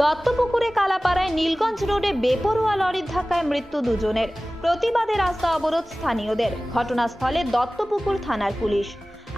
দত্তপুকুরে কালাপাড়ায় নীলগঞ্জ রোডে বেপরোয়া লরির ধাক্কায় মৃত্যু দুজনের। প্রতিবাদে রাস্তা অবরোধ স্থানীয়দের। ঘটনাস্থলে দত্তপুকুর থানার পুলিশ।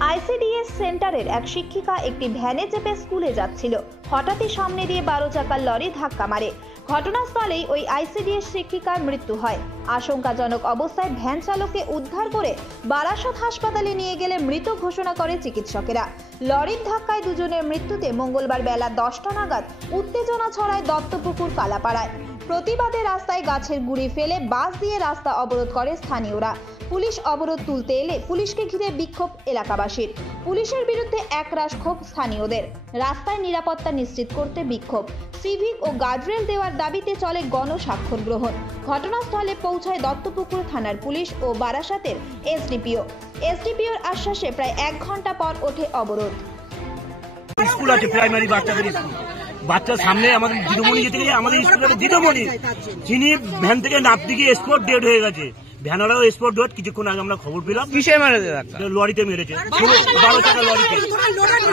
আইসিডিএস সেন্টারের এক শিক্ষিকা একটি ভ্যানে চেপে স্কুলে যাচ্ছিল। হঠাৎই সামনে দিয়ে 12 চাকার লরি ধাক্কা মারে। ঘটনাস্থলেই ওই আইসিডিএস শিক্ষিকার মৃত্যু হয়। আশঙ্কাজনক অবস্থায় ভ্যান চালককে উদ্ধার করে বারাসত হাসপাতালে নিয়ে গেলে মৃত ঘোষণা করে চিকিৎসকেরা। লরির ধাক্কায় দুজনের মৃত্যুতে মঙ্গলবার বেলা 10টা নাগাদ উত্তেজনা ছড়ায় দত্তপুকুর কালাপাড়ায়। প্রতিবাদে রাস্তায় গাছের গুঁড়ি ফেলে বাস দিয়ে রাস্তা অবরোধ করে স্থানীয়রা। পুলিশ অবরোধ তুলতে এলে পুলিশকে ঘিরে বিক্ষোভ এলাকাবাসীর। পুলিশের বিরুদ্ধে একরাশ ক্ষোভ স্থানীয়দের। রাস্তায় নিরাপত্তা নিশ্চিত করতে বিক্ষোভ। সিভিক ও গার্ডরেল দেওয়ার দাবিতে চলে গণস্বাক্ষর গ্রহণ। ঘটনাস্থলে পৌঁছায় দত্তপুকুর থানার পুলিশ ও বারাসাতের এসডিপিওর আশ্বাসে প্রায় 1 ঘন্টা পর ওঠে অবরোধ। স্কুল আছে প্রাইমারি বাচ্চাদের স্কুল, বাচ্চার সামনে আমাদের দিদিমণি যেতে গিয়ে আমাদের স্কুলের দিদিমণি যিনি ভ্যান থেকে নামতে গিয়ে স্পট ডেড হয়ে গেছে। ভ্যানারাও স্পট ডেড। কিছুক্ষণ আগে আমরা খবর পেলাম কিসে মেরেছে, লরিতে মেরেছে, 12 চাকা লরিতে।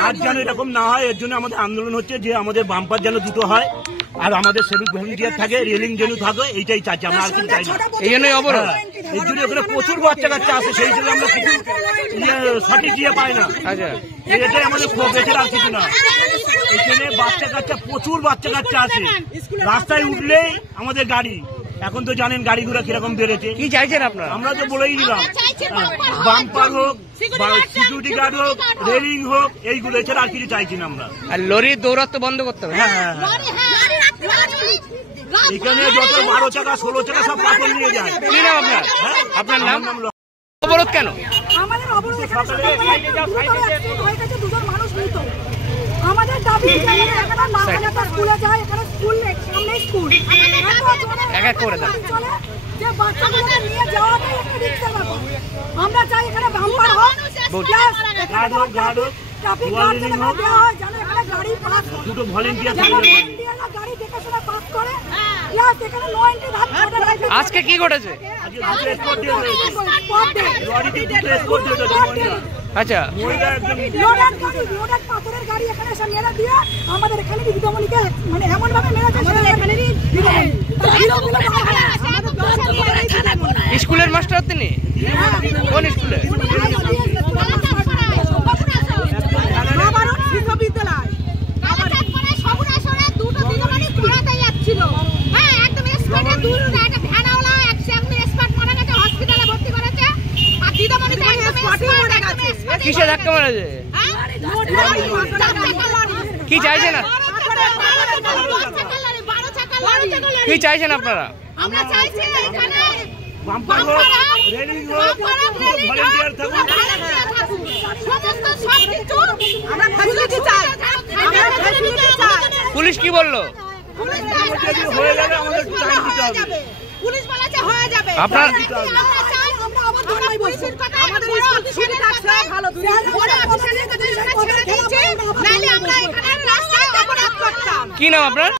আর যেন এরকম না হয় এর জন্য আমাদের আন্দোলন হচ্ছে যে আমাদের বাম্পার যেন দুটো হয় আর আমাদের সিভিক ভলেন্টিয়ার থাকে, রেলিং যেন থাকে, এইটাই চাইছি আমরা, আর কিছু চাই না। এই জন্যই অবরোধ। এর জন্য ওখানে প্রচুর বাচ্চা কাচ্চা আছে, সেই জন্য আমরা কিছু সঠিক দিয়ে পাই না। এটাই আমাদের ক্ষোভ, এছাড়া আর কিছু না। এখানে বাচ্চা কাচ্চা, প্রচুর বাচ্চা কাচ্চা আছে। রাস্তায় উঠলেই আমাদের গাড়ি, এখন তো জানেন গাড়িগুলো কিরকম বেড়েছে। কি চাইছেন আপনারা? আমরা তো বলেই দিলাম, বাম্পার হোক, সিকিউরিটি গার্ড হোক, রেলিং হোক, এইগুলো, এছাড়া আর কিছু চাইছি না আমরা। আর লরির দৌরাত্ম বন্ধ করতে হবে। হ্যাঁ, এখানে যত 12 চাকা 16 চাকা সব পাথর নিয়ে যায়। কি নাম আপনার? আপনার নাম? অবরোধ কেন? আমাদের অবরোধ দুজন মানুষ মৃত। আমাদের দাবি স্কুলে যায়, এখানে স্কুল সামনে স্কুল এক এক করে দেয় যে বাচ্চাগুলোকে নিয়ে যাওয়াটাই একটা রিস্কের ব্যাপার। আমরা চাই এখানে বাম্পার হোক, ট্রাফিক গার্ড যেন দেওয়া হয়, যেন এখানে গাড়ি পাস করে, দুটো ভলেন্টিয়ার গাড়ি দেখে শুনে পাস করে। প্লাস এখানে নো এন্ট্রি ধাপ করে রাখবে। আজকে কি ঘটেছে? আজকে স্পট ডে হয়েছে। লরিতে দুটো স্পট ডে হয়েছে। আচ্ছা, লোডেড পাথরের গাড়ি এখানে এসে মেরে দিয়ে আমাদের এখানে দিদিমণিকে মানে এমন ভাবে মেরেছে, স্কুলের মাস্টার তিনি কোন স্কুলে? কিসে ধাক্কা মারেছে? কি চাইছেন? কি চাইছেন আপনারা? আমরা চাইছি এখানে বাম্পার হোক, রেলিং হোক, ভলেন্টিয়ার থাকুক, সমস্ত সব কিছু আমরা ফ্যাসিলিটি চাই। আমরা ফ্যাসিলিটি চাই। পুলিশ কি বললো? পুলিশ হয়ে যাবে, আমাদের টাইম দিতে হবে। পুলিশ বলেছে হয়ে যাবে। আপনারা আমরা চাই, আমরা আবার ধন্যবাদ বলছি। আমাদের স্কুল ছুটি থাকছে, ভালো বড় অফিসারের কাছে ছেড়ে দিয়েছে, নাইলে আমরা এখানে রাস্তায় অবরোধ করতাম। কি নাম আপনার?